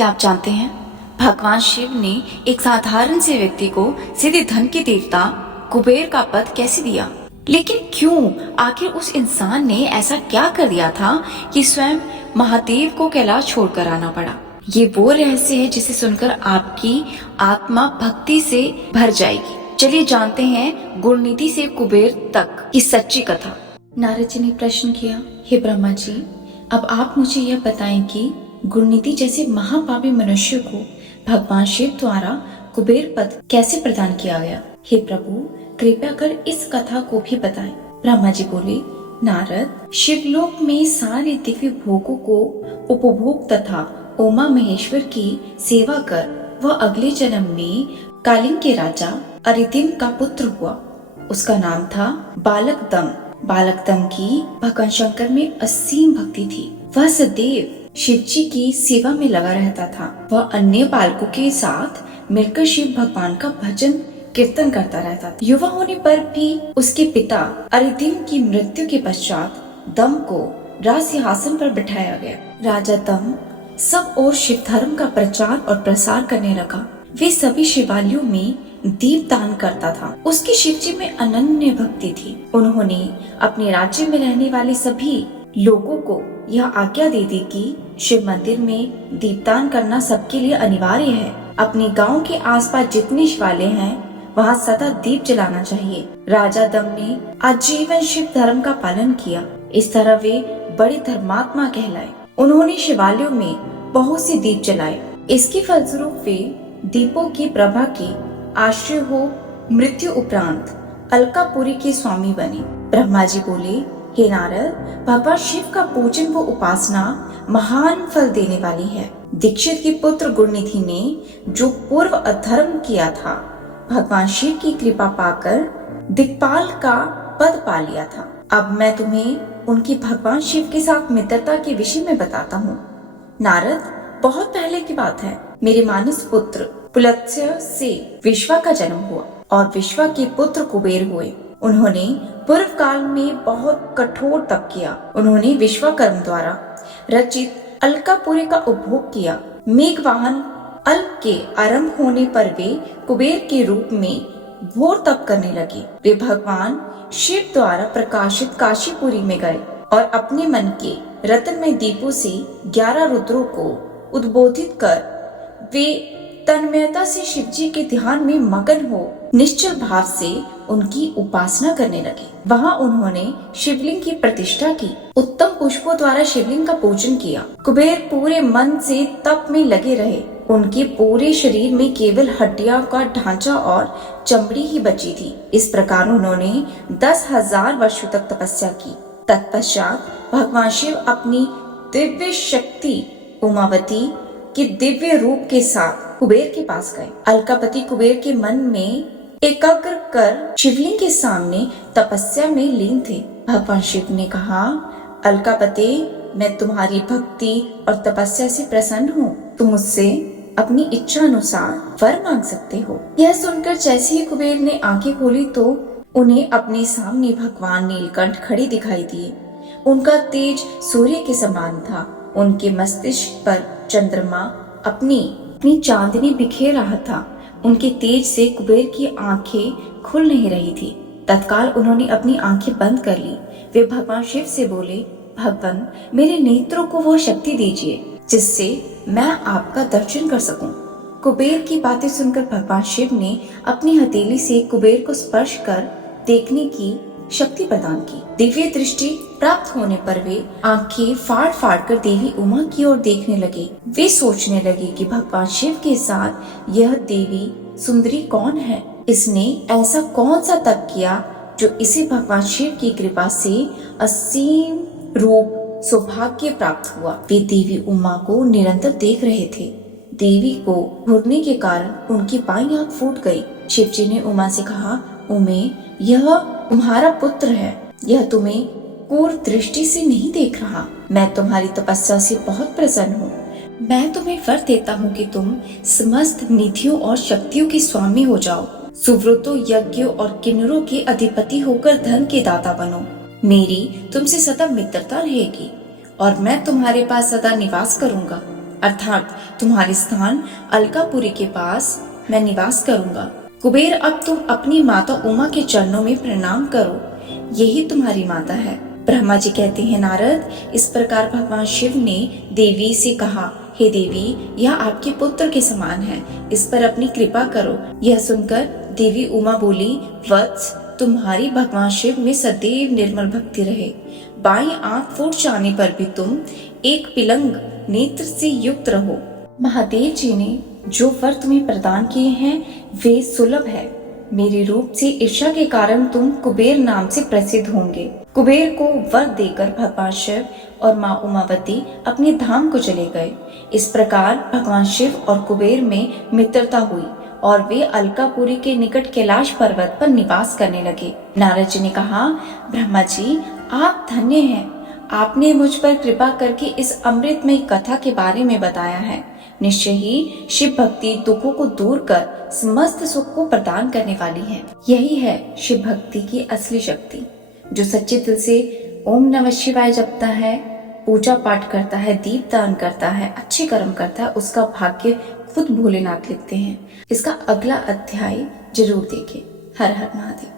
क्या आप जानते हैं भगवान शिव ने एक साधारण से व्यक्ति को सीधे धन के देवता कुबेर का पद कैसे दिया? लेकिन क्यों? आखिर उस इंसान ने ऐसा क्या कर दिया था कि स्वयं महादेव को कैलाश छोड़कर आना पड़ा? ये वो रहस्य है जिसे सुनकर आपकी आत्मा भक्ति से भर जाएगी। चलिए जानते हैं गुणनिधि से कुबेर तक की सच्ची कथा। नारद जी ने प्रश्न किया, हे ब्रह्मा जी, अब आप मुझे यह बताएं कि गुणनिधि जैसे महापापी मनुष्य को भगवान शिव द्वारा कुबेर पद कैसे प्रदान किया गया? हे प्रभु, कृपया कर इस कथा को भी बताएं। ब्रह्मा जी बोले, नारद, शिवलोक में सारे दिव्य भोगों को उपभोग तथा उमा महेश्वर की सेवा कर वह अगले जन्म में कालिंग के राजा अरिदिम का पुत्र हुआ। उसका नाम था बालक दम। बालक दम की भगवान शंकर में असीम भक्ति थी। वह सदैव शिव जी की सेवा में लगा रहता था। वह अन्य बालकों के साथ मिलकर शिव भगवान का भजन कीर्तन करता रहता था। युवा होने पर भी उसके पिता अरिदिम की मृत्यु के पश्चात दम को राज सिंहासन पर बिठाया गया। राजा दम सब ओर शिव धर्म का प्रचार और प्रसार करने लगा। वे सभी शिवालयों में दीप दान करता था। उसकी शिव जी में अनन्य भक्ति थी। उन्होंने अपने राज्य में रहने वाले सभी लोगों को यह आज्ञा दे दी कि शिव मंदिर में दीपदान करना सबके लिए अनिवार्य है। अपने गांव के आसपास जितने शिवालय हैं, वहाँ सदा दीप जलाना चाहिए। राजा दम ने आजीवन शिव धर्म का पालन किया। इस तरह वे बड़े धर्मात्मा कहलाए। उन्होंने शिवालयों में बहुत से दीप जलाए। इसके फलस्वरूप वे दीपों की प्रभा के आश्रय हो मृत्यु उपरांत अलकापुरी के स्वामी बने। ब्रह्मा जी बोले, हे नारद, भगवान शिव का पूजन व उपासना महान फल देने वाली है। दीक्षित के पुत्र गुणनिधि ने जो पूर्व अधर्म किया था, भगवान शिव की कृपा पाकर दिक्पाल का पद पा लिया था। अब मैं तुम्हें उनकी भगवान शिव के साथ मित्रता के विषय में बताता हूँ। नारद, बहुत पहले की बात है। मेरे मानस पुत्र पुलत्स्य से विश्वा का जन्म हुआ और विश्वा के पुत्र कुबेर हुए। उन्होंने पूर्व काल में बहुत कठोर तप किया। उन्होंने विश्वकर्म द्वारा रचित अलकापुरी का उपभोग किया। मेघवाहन अल्प के आरंभ होने पर वे कुबेर के रूप में घोर तप करने लगे। वे भगवान शिव द्वारा प्रकाशित काशीपुरी में गए और अपने मन के रत्नमय दीपों से 11 रुद्रों को उद्बोधित कर वे तन्मयता से शिवजी के ध्यान में मगन हो निश्चल भाव से उनकी उपासना करने लगे। वहाँ उन्होंने शिवलिंग की प्रतिष्ठा की। उत्तम पुष्पों द्वारा शिवलिंग का पूजन किया। कुबेर पूरे मन से तप में लगे रहे। उनके पूरे शरीर में केवल हड्डियों का ढांचा और चमड़ी ही बची थी। इस प्रकार उन्होंने 10,000 वर्षों तक तपस्या की। तत्पश्चात भगवान शिव अपनी दिव्य शक्ति उमावती के दिव्य रूप के साथ कुबेर के पास गए। अलकापति कुबेर के मन में एकाग्र कर शिवलिंग के सामने तपस्या में लीन थे। भगवान शिव ने कहा, अलकापति, मैं तुम्हारी भक्ति और तपस्या से प्रसन्न हूँ। तुम मुझसे अपनी इच्छा अनुसार वर मांग सकते हो। यह सुनकर जैसे ही कुबेर ने आंखें खोली तो उन्हें अपने सामने भगवान नीलकंठ खड़े दिखाई दिए। उनका तेज सूर्य के समान था। उनके मस्तिष्क पर चंद्रमा अपनी चांदनी बिखेर रहा था। उनके तेज से कुबेर की आंखें खुल नहीं रही थी। तत्काल उन्होंने अपनी आंखें बंद कर ली। वे भगवान शिव से बोले, भगवान, मेरे नेत्रों को वो शक्ति दीजिए जिससे मैं आपका दर्शन कर सकूं। कुबेर की बातें सुनकर भगवान शिव ने अपनी हथेली से कुबेर को स्पर्श कर देखने की शक्ति प्रदान की। दिव्य दृष्टि प्राप्त होने पर वे आंखें फाड़ फाड़ कर देवी उमा की ओर देखने लगे। वे सोचने लगे कि भगवान शिव के साथ यह देवी सुंदरी कौन है? इसने ऐसा कौन सा तप किया जो इसे भगवान शिव की कृपा से असीम रूप सौभाग्य प्राप्त हुआ। वे देवी उमा को निरंतर देख रहे थे। देवी को घूरने के कारण उनकी बाईं आंख फूट गई। शिव जी ने उमा से कहा, उमे, यह तुम्हारा पुत्र है। यह तुम्हें क्रूर दृष्टि से नहीं देख रहा। मैं तुम्हारी तपस्या से बहुत प्रसन्न हूँ। मैं तुम्हें वर देता हूँ कि तुम समस्त निधियों और शक्तियों के स्वामी हो जाओ। सुव्रतों, यज्ञों और किन्नरों के अधिपति होकर धन के दाता बनो। मेरी तुमसे सदा मित्रता रहेगी और मैं तुम्हारे पास सदा निवास करूंगा। अर्थात तुम्हारे स्थान अलकापुरी के पास मैं निवास करूंगा। कुबेर, अब तुम अपनी माता उमा के चरणों में प्रणाम करो, यही तुम्हारी माता है। ब्रह्मा जी कहते हैं, नारद, इस प्रकार भगवान शिव ने देवी से कहा, हे देवी, यह आपके पुत्र के समान है, इस पर अपनी कृपा करो। यह सुनकर देवी उमा बोली, वत्स, तुम्हारी भगवान शिव में सदैव निर्मल भक्ति रहे। बाईं आंख फूट जाने पर भी तुम एक पिलंग नेत्र से युक्त रहो। महादेव जी ने जो वर तुम्हें प्रदान किए हैं वे सुलभ है। मेरे रूप से ईर्ष्या के कारण तुम कुबेर नाम से प्रसिद्ध होंगे। कुबेर को वर देकर भगवान शिव और माँ उमावती अपने धाम को चले गए। इस प्रकार भगवान शिव और कुबेर में मित्रता हुई और वे अलकापुरी के निकट कैलाश पर्वत पर निवास करने लगे। नारद जी ने कहा, ब्रह्मा जी, आप धन्य हैं, आपने मुझ पर कृपा करके इस अमृतमय कथा के बारे में बताया है। निश्चय ही शिव भक्ति दुखों को दूर कर समस्त सुख को प्रदान करने वाली है। यही है शिव भक्ति की असली शक्ति। जो सच्चे दिल से ओम नमः शिवाय जपता है, पूजा पाठ करता है, दीप दान करता है, अच्छे कर्म करता है, उसका भाग्य खुद भोलेनाथ लिखते हैं। इसका अगला अध्याय जरूर देखें। हर हर महादेव।